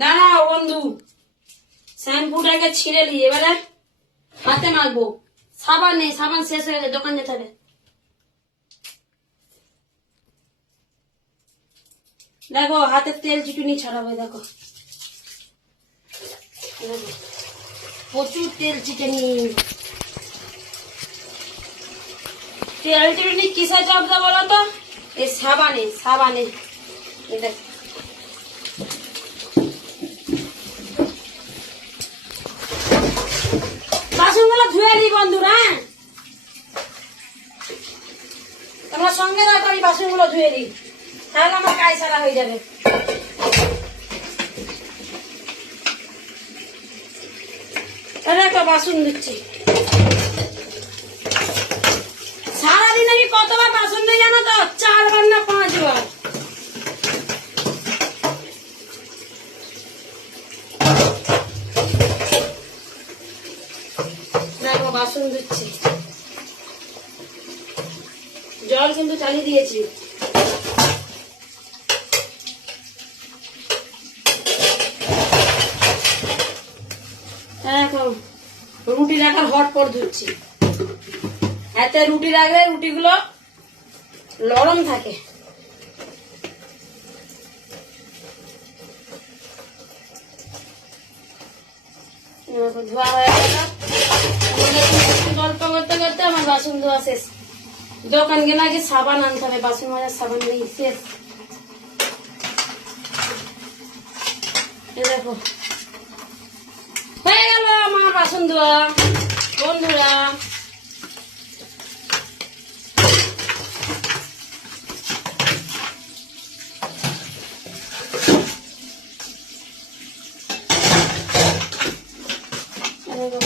দাঁড়াও বন্ধু, শ্যাম্পুটাকে ছিঁড়ে নিই, এবারে হাতে মাখবো। সাবান নেই, সাবান শেষ হয়ে গেছে, দোকান যেতে হবে। দেখো হাতের তেল চিটুনি ছড়াবে, দেখো প্রচুর তেল চিটেনি। তেল চিটুনি কিসে চাপতে বলো তো? এই সাবানে, সাবানে। দেখ বাসনগুলো ধুয়ে নি বন্ধুরা, তোমরা সঙ্গে রাখো, আমি বাসনগুলো ধুয়ে নি, তাহলে আমার কাজ সারা হয়ে যাবে। একটা বাসন দিচ্ছি। সারাদিন আমি কতবার বাসন নেই জানো তো? 4 বার না 5 বার। দেখো বাসন দিচ্ছি, জল কিন্তু চালিয়ে দিয়েছি। দেখো রুটি রাখার হটপট ধুচ্ছি। এতে রুটি রাখলে রুটিগুলো নরম থাকে। ধোয়া হয়ে গেল। গল্প করতে করতে আমার বাসন ধোয়া শেষ। দোকান গেলে আগে সাবান আনতে হবে, বাসন মাজার সাবান নেই, শেষ। দেখো হয়ে গেল আমার বাসন ধোয়া বন্ধুরা।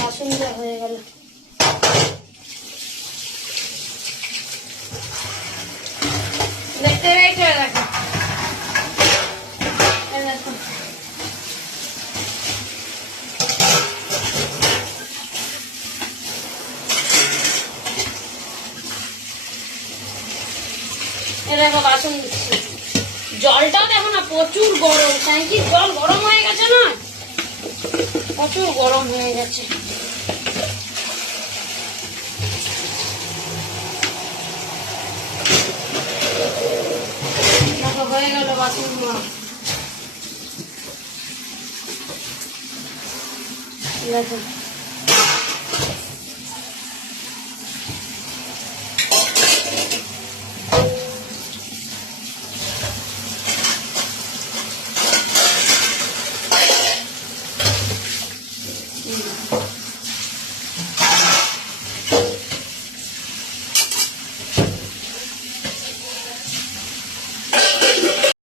বাসন ধোয়া হয়ে গেল। দেখতে দেখো দেখো দেখো বাসন দিচ্ছি। জলটা দেখো না প্রচুর গরম, ট্যাঙ্কির জল গরম হয়ে গেছে না, প্রচুর গরম হয়ে গেছে। দেখো হয়ে গেল বাসন ধোয়া। দেখো